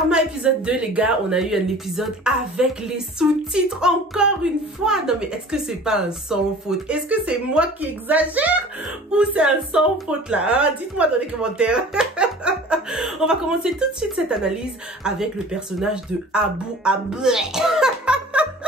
Karma épisode 2 les gars, on a eu un épisode avec les sous-titres encore une fois. Non mais est-ce que c'est pas un sans faute? Est-ce que c'est moi qui exagère ou c'est un sans faute là hein? Dites-moi dans les commentaires. On va commencer tout de suite cette analyse avec le personnage de Abu Abou.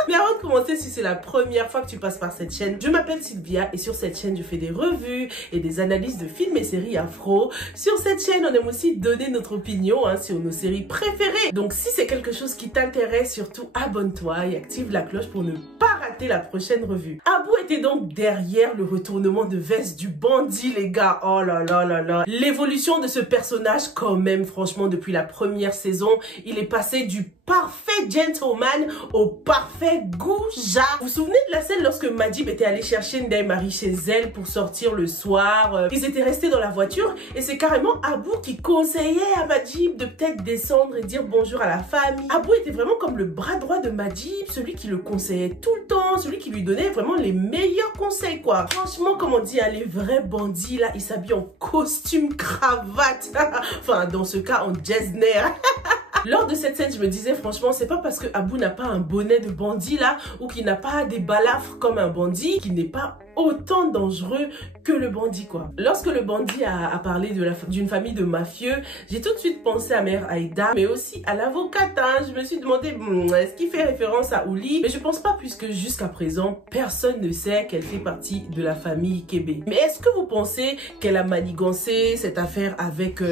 Mais avant de commencer, si c'est la première fois que tu passes par cette chaîne, je m'appelle Sylvia et sur cette chaîne, je fais des revues et des analyses de films et séries afro. Sur cette chaîne, on aime aussi donner notre opinion sur nos séries préférées. Donc si c'est quelque chose qui t'intéresse, surtout abonne-toi et active la cloche pour ne pas rater la prochaine revue. Abu était donc derrière le retournement de veste du bandit, les gars. Oh là là là là. L'évolution de ce personnage quand même, franchement, depuis la première saison, il est passé du parfait gentleman au parfait goujat. Vous vous souvenez de la scène lorsque Majib était allé chercher Ndeye Marie chez elle pour sortir le soir? Ils étaient restés dans la voiture et c'est carrément Abu qui conseillait à Majib de peut-être descendre et dire bonjour à la famille. Abu était vraiment comme le bras droit de Majib, celui qui le conseillait tout le temps, celui qui lui donnait vraiment les meilleurs conseils quoi. Franchement, comme on dit, les vrais bandits là, ils s'habillent en costume cravate. Enfin, dans ce cas, en Jesner. Lors de cette scène, je me disais franchement, c'est pas parce que Abu n'a pas un bonnet de bandit là, ou qu'il n'a pas des balafres comme un bandit, qu'il n'est pas autant dangereux que le bandit quoi. Lorsque le bandit a parlé d'une famille de mafieux, j'ai tout de suite pensé à Mère Aïda, mais aussi à l'avocate. Je me suis demandé, est-ce qu'il fait référence à Ouli? Mais je pense pas puisque jusqu'à présent, personne ne sait qu'elle fait partie de la famille Kébé. Mais est-ce que vous pensez qu'elle a manigancé cette affaire avec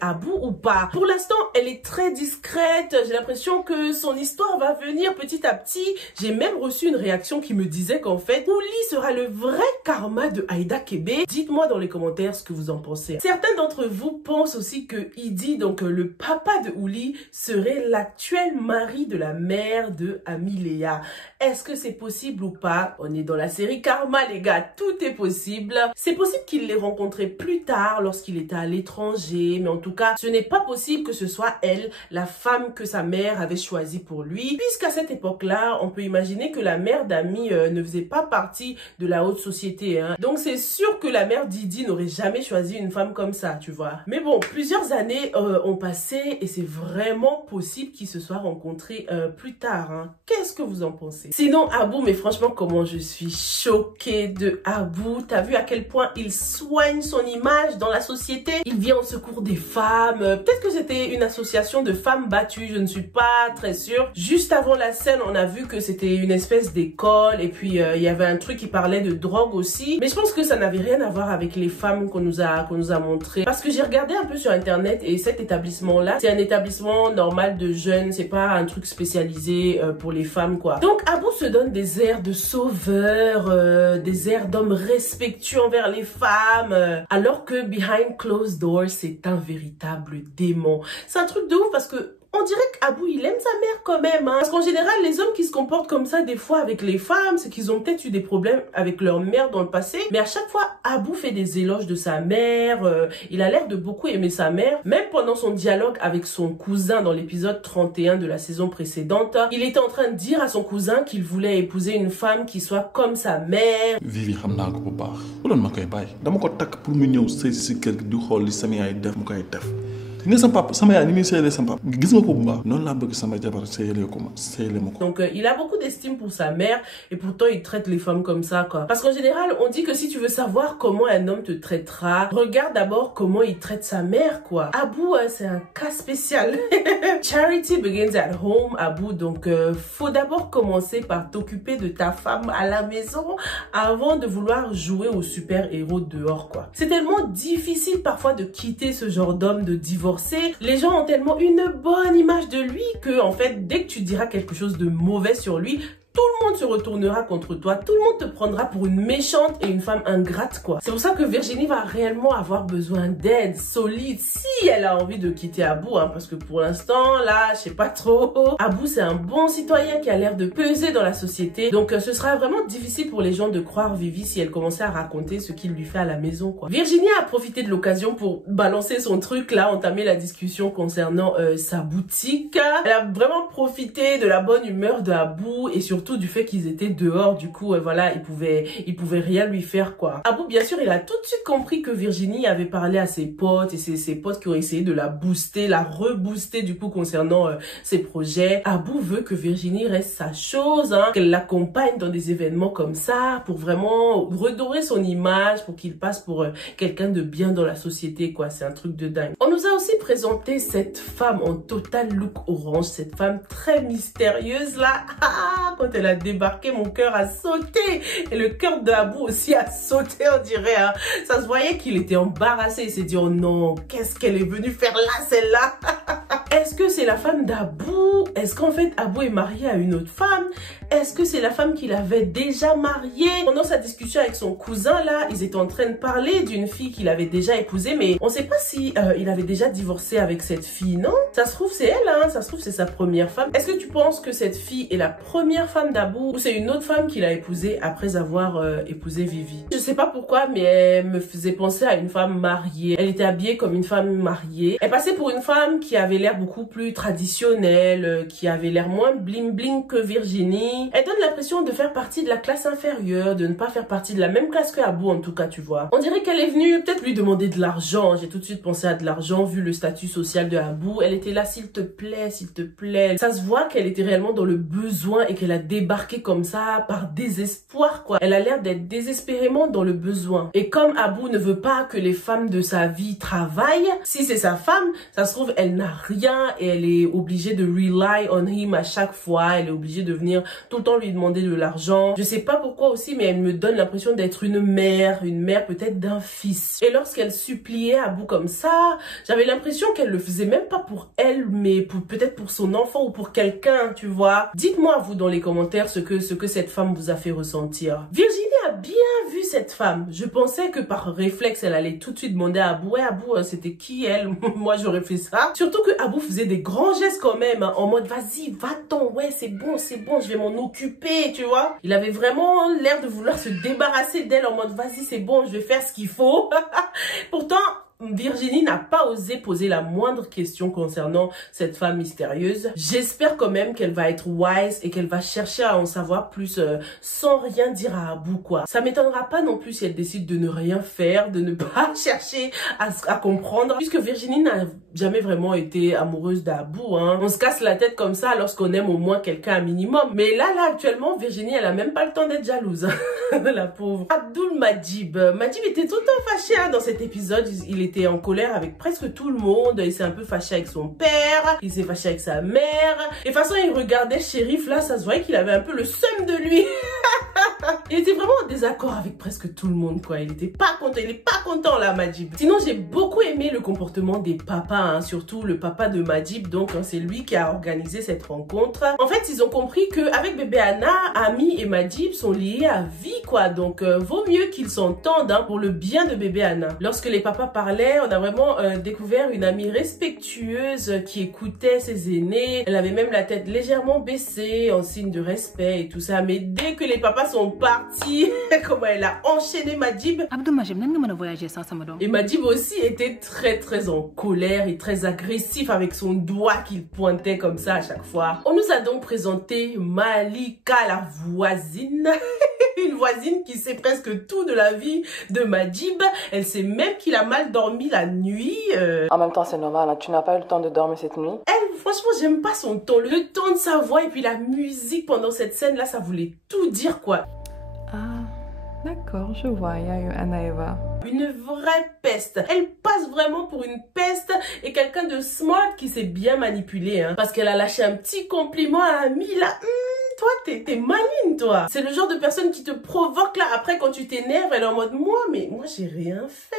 Abu ou pas? Pour l'instant, elle est très discrète. J'ai l'impression que son histoire va venir petit à petit. J'ai même reçu une réaction qui me disait qu'en fait, Ouli sera le vrai Karma de Aïda Kébé. Dites-moi dans les commentaires ce que vous en pensez. Certains d'entre vous pensent aussi que Idi, donc le papa de Ouli, serait l'actuel mari de la mère de Amiléa. Est-ce que c'est possible ou pas? On est dans la série Karma les gars, tout est possible. C'est possible qu'il l'ait rencontré plus tard lorsqu'il était à l'étranger, mais en tout cas, ce n'est pas possible que ce soit elle, la femme que sa mère avait choisie pour lui, puisqu'à cette époque-là, on peut imaginer que la mère d'Ami ne faisait pas partie de la haute société. Donc c'est sûr que la mère d'Idi n'aurait jamais choisi une femme comme ça, tu vois. Mais bon, plusieurs années ont passé et c'est vraiment possible qu'ils se soient rencontrés plus tard. Qu'est-ce que vous en pensez? Sinon, Abu, mais franchement, comment je suis choquée de Abu. T'as vu à quel point il soigne son image dans la société? Il vient au secours des femmes. Peut-être que c'était une association de femmes battues, je ne suis pas très sûre. Juste avant la scène, on a vu que c'était une espèce d'école et puis il y avait un truc qui parlait de drogue aussi. Mais je pense que ça n'avait rien à voir avec les femmes qu'on nous a montré. Parce que j'ai regardé un peu sur internet et cet établissement-là, c'est un établissement normal de jeunes. C'est pas un truc spécialisé pour les femmes quoi. Donc Abu se donne des airs de sauveur, des airs d'homme respectueux envers les femmes. Alors que behind closed doors, c'est un véritable démon. C'est un truc de ouf parce que on dirait qu'Abu, il aime sa mère quand même. Parce qu'en général, les hommes qui se comportent comme ça des fois avec les femmes, c'est qu'ils ont peut-être eu des problèmes avec leur mère dans le passé. Mais à chaque fois, Abu fait des éloges de sa mère. Il a l'air de beaucoup aimer sa mère. Même pendant son dialogue avec son cousin dans l'épisode 31 de la saison précédente, il était en train de dire à son cousin qu'il voulait épouser une femme qui soit comme sa mère. Vivi, xam naa ko bu baax. Bu doon ma koy bàyyi. Dama ko takk pour mu ñëw sëy si kër gi di xool li sama yaay def mu koy def. Nga sama papa sama yaay ni muy sëyalee sama papa gis nga ko bu baax noonu laa bëgg sama jabar sëyalee ko ma sëyalee ma ko. Donc il a beaucoup d'estime pour sa mère et pourtant il traite les femmes comme ça quoi. Parce qu'en général on dit que si tu veux savoir comment un homme te traitera, regarde d'abord comment il traite sa mère quoi. Abu c'est un cas spécial. Charity begins at home Abu, donc faut d'abord commencer par t'occuper de ta femme à la maison avant de vouloir jouer au super héros dehors quoi. C'est tellement difficile parfois de quitter ce genre d'homme, de divorcer. Les gens ont tellement une bonne image de lui que en fait dès que tu diras quelque chose de mauvais sur lui, tout le monde se retournera contre toi, tout le monde te prendra pour une méchante et une femme ingrate quoi. C'est pour ça que Virginie va réellement avoir besoin d'aide solide si elle a envie de quitter Abu parce que pour l'instant là, je sais pas trop. Abu c'est un bon citoyen qui a l'air de peser dans la société, donc ce sera vraiment difficile pour les gens de croire Vivi si elle commençait à raconter ce qu'il lui fait à la maison quoi. Virginie a profité de l'occasion pour balancer son truc là, entamer la discussion concernant sa boutique. Elle a vraiment profité de la bonne humeur de Abu et surtout surtout du fait qu'ils étaient dehors, du coup, voilà, ils pouvaient rien lui faire, quoi. Abou, bien sûr, il a tout de suite compris que Virginie avait parlé à ses potes, et c'est ses potes qui ont essayé de la booster, la rebooster, du coup, concernant ses projets. Abou veut que Virginie reste sa chose, hein, qu'elle l'accompagne dans des événements comme ça, pour vraiment redorer son image, pour qu'il passe pour quelqu'un de bien dans la société, quoi. C'est un truc de dingue. On nous a aussi présenté cette femme en total look orange, cette femme très mystérieuse, là. Quand elle a débarqué, mon cœur a sauté. Et le cœur d'Abou aussi a sauté, on dirait, hein. Ça se voyait qu'il était embarrassé. Il s'est dit, oh non, qu'est-ce qu'elle est venue faire là, celle-là? Est-ce que c'est la femme d'Abou? Est-ce qu'en fait, Abou est marié à une autre femme? Est-ce que c'est la femme qu'il avait déjà mariée? Pendant sa discussion avec son cousin, là, ils étaient en train de parler d'une fille qu'il avait déjà épousée, mais on sait pas si il avait déjà divorcé avec cette fille, non? Ça se trouve, c'est elle, hein? Ça se trouve, c'est sa première femme. Est-ce que tu penses que cette fille est la première femme d'Abou ou c'est une autre femme qu'il a épousée après avoir épousé Vivi? Je sais pas pourquoi, mais elle me faisait penser à une femme mariée. Elle était habillée comme une femme mariée. Elle passait pour une femme qui avait l'air beaucoup plus traditionnelle, qui avait l'air moins bling bling que Virginie. Elle donne l'impression de faire partie de la classe inférieure, de ne pas faire partie de la même classe que Abou, en tout cas, tu vois. On dirait qu'elle est venue peut-être lui demander de l'argent. J'ai tout de suite pensé à de l'argent vu le statut social de Abou. Elle était là, s'il te plaît, s'il te plaît. Ça se voit qu'elle était réellement dans le besoin et qu'elle a débarqué comme ça par désespoir, quoi. Elle a l'air d'être désespérément dans le besoin. Et comme Abou ne veut pas que les femmes de sa vie travaillent, si c'est sa femme, ça se trouve, elle n'a rien et elle est obligée de rely on him à chaque fois. Elle est obligée de venir tout le temps lui demander de l'argent. Je sais pas pourquoi aussi, mais elle me donne l'impression d'être une mère peut-être d'un fils. Et lorsqu'elle suppliait Abou comme ça, j'avais l'impression qu'elle le faisait même pas pour elle, mais peut-être pour son enfant ou pour quelqu'un, tu vois. Dites-moi, vous, dans les commentaires, ce que cette femme vous a fait ressentir. Virginie a bien vu cette femme. Je pensais que par réflexe, elle allait tout de suite demander à Abou, ouais, Abou, c'était qui elle? Moi, j'aurais fait ça. Surtout que Abou faisait des grands gestes quand même, hein, en mode, vas-y, va-t'en, ouais, c'est bon, je vais m'en occuper, tu vois. Il avait vraiment l'air de vouloir se débarrasser d'elle en mode, vas-y, c'est bon, je vais faire ce qu'il faut. Pourtant, Virginie n'a pas osé poser la moindre question concernant cette femme mystérieuse. J'espère quand même qu'elle va être wise et qu'elle va chercher à en savoir plus sans rien dire à Abou, quoi. Ça m'étonnera pas non plus si elle décide de ne rien faire, de ne pas chercher à comprendre, puisque Virginie n'a jamais vraiment été amoureuse d'Abou, hein. On se casse la tête comme ça lorsqu'on aime au moins quelqu'un un minimum. Mais là, actuellement, Virginie, elle a même pas le temps d'être jalouse. La pauvre. Abdul Madjib. Madjib était tout le temps fâché, hein, dans cet épisode. Il était en colère avec presque tout le monde. Il s'est un peu fâché avec son père. Il s'est fâché avec sa mère. Et de toute façon, il regardait Shérif. Là, ça se voyait qu'il avait un peu le seum de lui. Il était vraiment en désaccord avec presque tout le monde, quoi. Il était pas content. Il est pas content, là, Madjib. Sinon, j'ai beaucoup aimé le comportement des papas, hein, surtout le papa de Madjib. Donc, hein, c'est lui qui a organisé cette rencontre. En fait, ils ont compris qu'avec bébé Anna, Ami et Madjib sont liés à vie, quoi. Donc, vaut mieux qu'ils s'entendent, hein, pour le bien de bébé Anna. Lorsque les papas parlaient, on a vraiment découvert une amie respectueuse qui écoutait ses aînés. Elle avait même la tête légèrement baissée en signe de respect et tout ça. Mais dès que les papas sont partis, comment elle a enchaîné Madjib. Et Madjib aussi était très en colère et très agressif avec son doigt qu'il pointait comme ça à chaque fois. On nous a donc présenté Malika, la voisine. Une voisine qui sait presque tout de la vie de Madjib. Elle sait même qu'il a mal dormi la nuit. En même temps, c'est normal, hein. Tu n'as pas eu le temps de dormir cette nuit. Elle, franchement, j'aime pas son ton. Le ton de sa voix et puis la musique pendant cette scène-là, ça voulait tout dire, quoi. Ah, d'accord, je vois, il y a eu Anna Eva. Une vraie peste. Elle passe vraiment pour une peste et quelqu'un de smart qui s'est bien manipulé, hein. Parce qu'elle a lâché un petit compliment à Ami, là. Toi, t'es maligne, toi. C'est le genre de personne qui te provoque, là. Après, quand tu t'énerves, elle est en mode, moi, j'ai rien fait.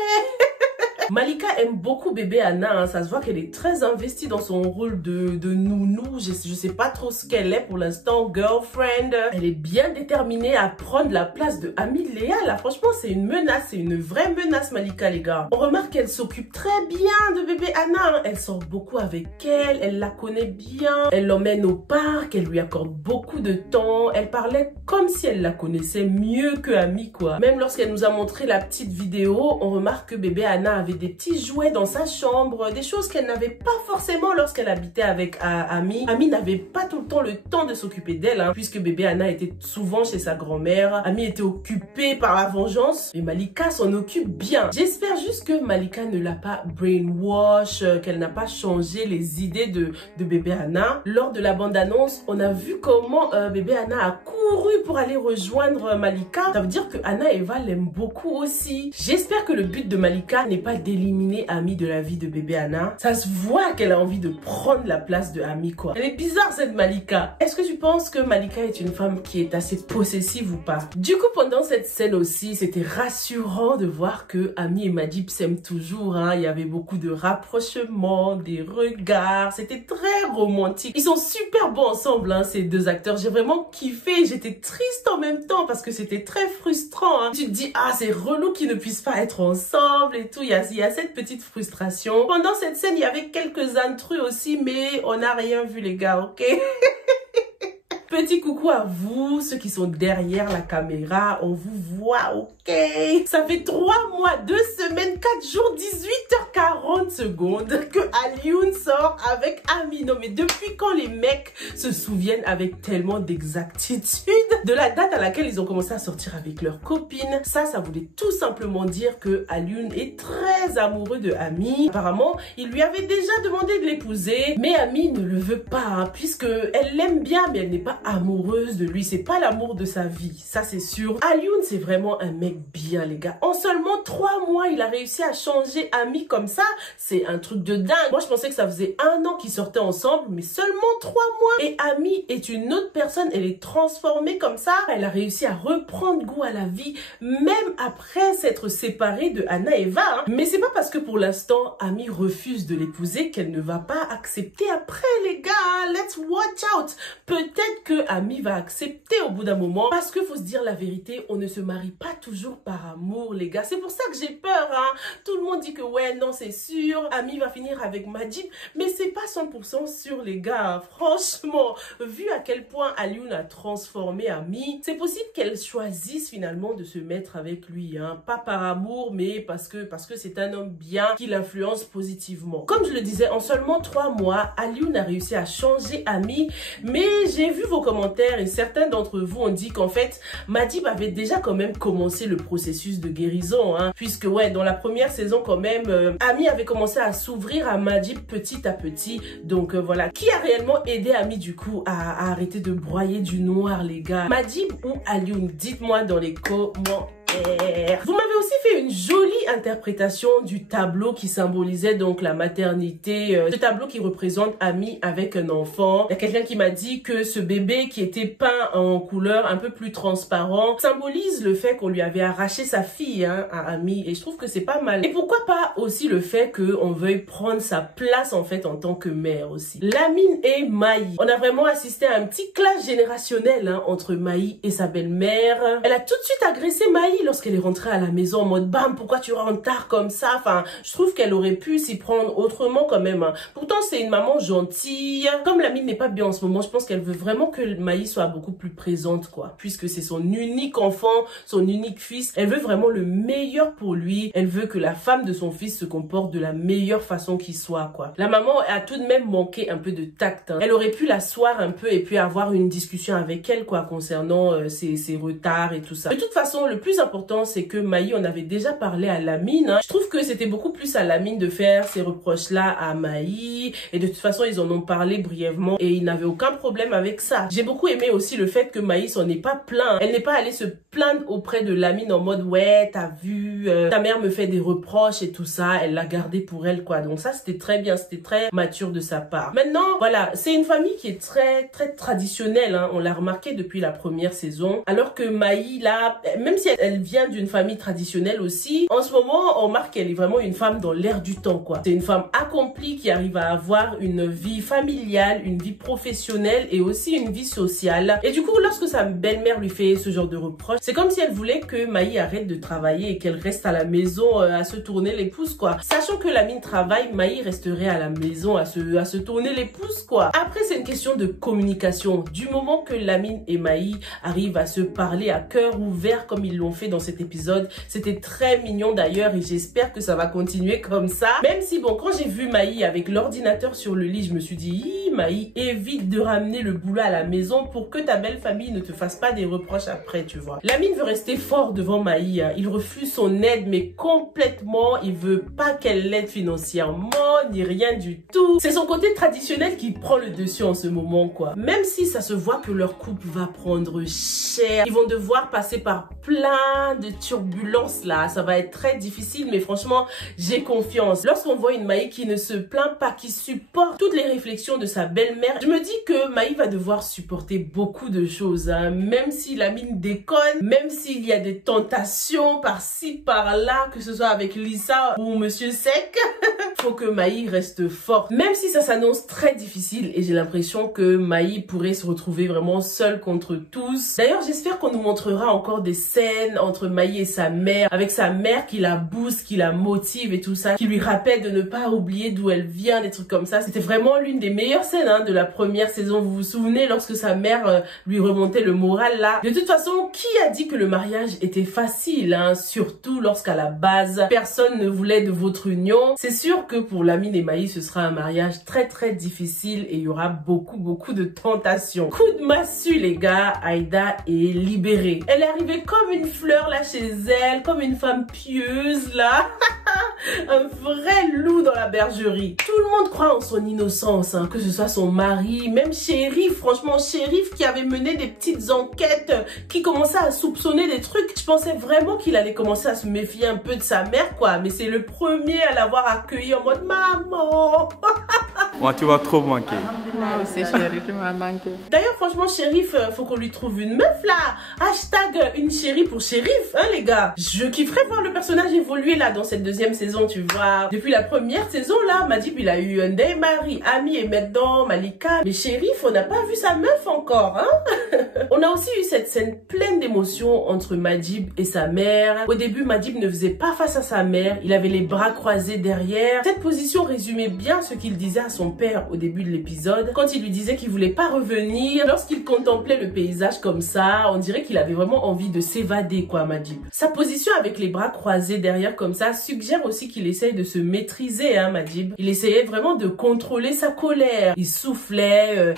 Malika aime beaucoup bébé Anna, hein. Ça se voit qu'elle est très investie dans son rôle de nounou. Je sais pas trop ce qu'elle est pour l'instant, girlfriend. Elle est bien déterminée à prendre la place de Ami Léa, là. Franchement, c'est une menace, c'est une vraie menace, Malika, les gars. On remarque qu'elle s'occupe très bien de bébé Anna, hein. Elle sort beaucoup avec elle la connaît bien. Elle l'emmène au parc, elle lui accorde beaucoup de temps. Elle parlait comme si elle la connaissait mieux que Ami, quoi. Même lorsqu'elle nous a montré la petite vidéo, on remarque que bébé Anna avait des petits jouets dans sa chambre, des choses qu'elle n'avait pas forcément lorsqu'elle habitait avec Ami. Ami n'avait pas tout le temps de s'occuper d'elle, hein, puisque bébé Anna était souvent chez sa grand-mère. Ami était occupée par la vengeance, mais Malika s'en occupe bien. J'espère juste que Malika ne l'a pas brainwash, qu'elle n'a pas changé les idées de bébé Anna. Lors de la bande-annonce, on a vu comment bébé Anna a couru pour aller rejoindre Malika. Ça veut dire que Anna Eva l'aime beaucoup aussi. J'espère que le but de Malika n'est pas d'éliminer Ami de la vie de bébé Anna. Ça se voit qu'elle a envie de prendre la place de Ami, quoi. Elle est bizarre, cette Malika. Est-ce que tu penses que Malika est une femme qui est assez possessive ou pas? Du coup, pendant cette scène aussi, c'était rassurant de voir que Ami et Majib s'aiment toujours, hein. Il y avait beaucoup de rapprochements, des regards. C'était très romantique. Ils sont super bons ensemble, hein, ces deux acteurs. J'ai vraiment kiffé. J'étais triste en même temps parce que c'était très frustrant, hein. Tu te dis, ah, c'est relou qu'ils ne puissent pas être ensemble et tout. Il y a cette petite frustration. Pendant cette scène, il y avait quelques intrus aussi, mais on n'a rien vu, les gars, ok? Petit coucou à vous, ceux qui sont derrière la caméra, on vous voit, ok? Ça fait 3 mois, 2 semaines, 4 jours, 18h40 secondes que Alioune sort avec Ami. Non mais depuis quand les mecs se souviennent avec tellement d'exactitude de la date à laquelle ils ont commencé à sortir avec leurs copines? Ça voulait tout simplement dire que Alioune est très amoureux de Ami. Apparemment, il lui avait déjà demandé de l'épouser, mais Ami ne le veut pas, hein, puisque elle l'aime bien, mais elle n'est pas amoureuse de lui. C'est pas l'amour de sa vie, ça c'est sûr. Alioune, c'est vraiment un mec bien, les gars. En seulement 3 mois, il a réussi à changer Ami comme ça. C'est un truc de dingue. Moi, je pensais que ça faisait 1 an qu'ils sortaient ensemble, mais seulement 3 mois. Et Ami est une autre personne. Elle est transformée comme ça. Elle a réussi à reprendre goût à la vie, même après s'être séparée de Anna Eva, hein. Mais c'est pas parce que pour l'instant, Ami refuse de l'épouser qu'elle ne va pas accepter après, les gars. Let's watch out. Peut-être que Ami va accepter au bout d'un moment, parce que faut se dire la vérité, on ne se marie pas toujours par amour, les gars. C'est pour ça que j'ai peur, hein. Tout le monde dit que ouais, non, c'est sûr, Ami va finir avec Majib, mais c'est pas 100% sûr, les gars. Franchement, vu à quel point Alioune a transformé Ami, c'est possible qu'elle choisisse finalement de se mettre avec lui, hein. Pas par amour, mais parce que c'est un homme bien qui l'influence positivement. Comme je le disais, en seulement 3 mois, Alioune a réussi à changer Ami, mais j'ai vu vos commentaires et certains d'entre vous ont dit qu'en fait, Majib avait déjà quand même commencé le processus de guérison, hein, puisque ouais, dans la première saison quand même, Ami avait commencé à s'ouvrir à Majib petit à petit. Donc voilà, qui a réellement aidé Ami du coup à arrêter de broyer du noir, les gars? Majib ou Alioune? Dites-moi dans les commentaires. Vous m'avez aussi fait une jolie interprétation du tableau qui symbolisait donc la maternité, ce tableau qui représente Ami avec un enfant. Il y a quelqu'un qui m'a dit que ce bébé qui était peint en couleur un peu plus transparent symbolise le fait qu'on lui avait arraché sa fille, hein, à Ami, et je trouve que c'est pas mal. Et pourquoi pas aussi le fait qu'on veuille prendre sa place en fait en tant que mère aussi. Lamine et Maï, on a vraiment assisté à un petit clash générationnel, hein, entre Maï et sa belle-mère. Elle a tout de suite agressé Maï lorsqu'elle est rentrée à la maison en mode bam, pourquoi tu rentres tard comme ça? Enfin, je trouve qu'elle aurait pu s'y prendre autrement quand même, hein. Pourtant c'est une maman gentille. Comme Lamine n'est pas bien en ce moment, je pense qu'elle veut vraiment que Maï soit beaucoup plus présente, quoi, puisque c'est son unique enfant, son unique fils. Elle veut vraiment le meilleur pour lui. Elle veut que la femme de son fils se comporte de la meilleure façon qui soit, quoi. La maman a tout de même manqué un peu de tact, hein. Elle aurait pu l'asseoir un peu et puis avoir une discussion avec elle, quoi, concernant ses retards et tout ça. De toute façon, le plus important, c'est que Maï, on avait déjà parlé à Lamine, hein. Je trouve que c'était beaucoup plus à Lamine de faire ces reproches-là à Maï. Et de toute façon, ils en ont parlé brièvement et ils n'avaient aucun problème avec ça. J'ai beaucoup aimé aussi le fait que Maï s'en est pas plaint. Elle n'est pas allée se plaindre auprès de Lamine en mode ouais, t'as vu, ta mère me fait des reproches et tout ça. Elle l'a gardé pour elle, quoi. Donc ça, c'était très bien, c'était très mature de sa part. Maintenant, voilà, c'est une famille qui est très traditionnelle, hein. On l'a remarqué depuis la première saison. Alors que Maï, là, même si elle vient d'une famille traditionnelle aussi, en ce moment, on remarque qu'elle est vraiment une femme dans l'air du temps, quoi. C'est une femme accomplie qui arrive à avoir une vie familiale, une vie professionnelle et aussi une vie sociale. Et du coup, lorsque sa belle-mère lui fait ce genre de reproches, c'est comme si elle voulait que Maï arrête de travailler et qu'elle reste à la maison à se tourner les pouces, quoi. Sachant que Lamine travaille, Maï resterait à la maison à se tourner les pouces, quoi. Après, c'est une question de communication. Du moment que Lamine et Maï arrivent à se parler à cœur ouvert comme ils l'ont fait dans cet épisode. C'était très mignon d'ailleurs et j'espère que ça va continuer comme ça. Même si bon, quand j'ai vu Maï avec l'ordinateur sur le lit, je me suis dit, Maï, évite de ramener le boulot à la maison pour que ta belle famille ne te fasse pas des reproches après, tu vois. Lamine veut rester fort devant Maï, hein. Il refuse son aide, mais complètement, il veut pas qu'elle l'aide financièrement, ni rien du tout. C'est son côté traditionnel qui prend le dessus en ce moment, quoi. Même si ça se voit que leur couple va prendre cher, ils vont devoir passer par plein de turbulences là, ça va être très difficile, mais franchement, j'ai confiance. Lorsqu'on voit une Maï qui ne se plaint pas, qui supporte toutes les réflexions de sa belle-mère, je me dis que Maï va devoir supporter beaucoup de choses, hein. Même si Lamine déconne, même s'il y a des tentations par-ci, par-là, que ce soit avec Lisa ou Monsieur Sec, faut que Maï reste forte. Même si ça s'annonce très difficile et j'ai l'impression que Maï pourrait se retrouver vraiment seule contre tous. D'ailleurs, j'espère qu'on nous montrera encore des scènes entre Maï et sa mère, avec sa mère qui la booste, qui la motive et tout ça, qui lui rappelle de ne pas oublier d'où elle vient, des trucs comme ça. C'était vraiment l'une des meilleures scènes, hein, de la première saison. Vous vous souvenez lorsque sa mère lui remontait le moral là. De toute façon, qui a dit que le mariage était facile, hein, surtout lorsqu'à la base, personne ne voulait de votre union. C'est sûr que pour Lamine et Maï, ce sera un mariage très très difficile et il y aura beaucoup de tentations. Coup de massue les gars, Aïda est libérée. Elle est arrivée comme une fleur là chez elle, comme une femme pieuse là. Un vrai loup dans la bergerie. Tout le monde croit en son innocence, hein, que ce soit son mari, même Chérif. Franchement, Chérif qui avait mené des petites enquêtes, qui commençait à soupçonner des trucs. Je pensais vraiment qu'il allait commencer à se méfier un peu de sa mère, quoi. Mais c'est le premier à l'avoir accueilli en mode maman. Moi, tu vas trop manquer. Moi aussi, chérie, tu m'as manqué. D'ailleurs, franchement, Chérif, faut qu'on lui trouve une meuf là. Hashtag une chérie pour Chérif, hein les gars. Je kifferais voir le personnage évoluer là dans cette deuxième saison, tu vois. Depuis la première saison là, Madib il a eu un Ndeye Marie, Ami et maintenant Malika. Mais Chérif, on n'a pas vu sa meuf encore, hein. On a aussi eu cette scène pleine d'émotions entre Madib et sa mère. Au début, Madib ne faisait pas face à sa mère. Il avait les bras croisés derrière. Cette position résumait bien ce qu'il disait à son père au début de l'épisode. Quand il lui disait qu'il voulait pas revenir, lorsqu'il contemplait le paysage comme ça, on dirait qu'il avait vraiment envie de s'évader, quoi, Madib. Sa position avec les bras croisés derrière comme ça suggère aussi qu'il essaye de se maîtriser, hein, Madib. Il essayait vraiment de contrôler sa colère. Il soufflait...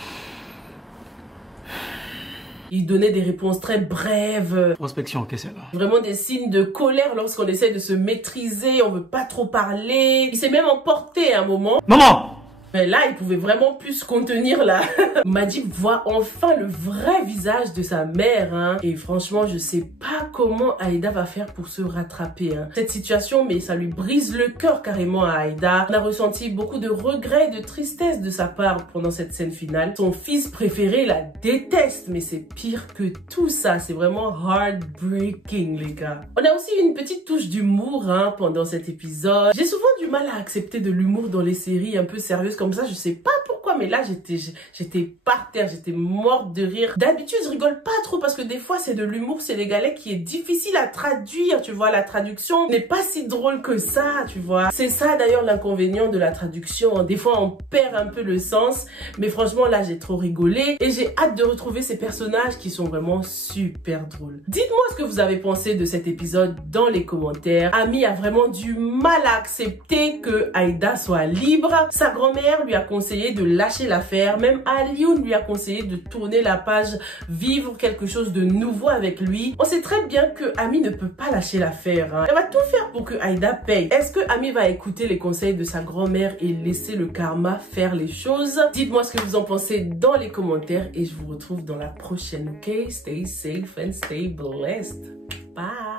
Il donnait des réponses très brèves. Prospection, qu'est-ce que c'est là? Vraiment des signes de colère lorsqu'on essaie de se maîtriser, on veut pas trop parler. Il s'est même emporté à un moment. Maman! Mais là, il pouvait vraiment plus se contenir là. Madib voit enfin le vrai visage de sa mère, hein. Et franchement, je sais pas comment Aïda va faire pour se rattraper, hein. Cette situation, mais ça lui brise le cœur carrément à Aïda. On a ressenti beaucoup de regrets, de tristesse de sa part pendant cette scène finale. Son fils préféré la déteste, mais c'est pire que tout ça. C'est vraiment heartbreaking, les gars. On a aussi une petite touche d'humour, hein, pendant cet épisode. J'ai souvent du mal à accepter de l'humour dans les séries un peu sérieuses comme ça, je sais pas pourquoi, mais là j'étais par terre, j'étais morte de rire. D'habitude je rigole pas trop parce que des fois c'est de l'humour sénégalais qui est difficile à traduire, tu vois, la traduction n'est pas si drôle que ça, tu vois. C'est ça d'ailleurs l'inconvénient de la traduction, des fois on perd un peu le sens, mais franchement là j'ai trop rigolé et j'ai hâte de retrouver ces personnages qui sont vraiment super drôles. Dites-moi ce que vous avez pensé de cet épisode dans les commentaires. Ami a vraiment du mal à accepter que Aïda soit libre, sa grand-mère lui a conseillé de lâcher l'affaire. Même Alioune lui a conseillé de tourner la page, vivre quelque chose de nouveau avec lui. On sait très bien que Ami ne peut pas lâcher l'affaire, hein. Elle va tout faire pour que Aïda paye. Est-ce que Ami va écouter les conseils de sa grand-mère et laisser le karma faire les choses? Dites-moi ce que vous en pensez dans les commentaires et je vous retrouve dans la prochaine, ok? Stay safe and stay blessed. Bye!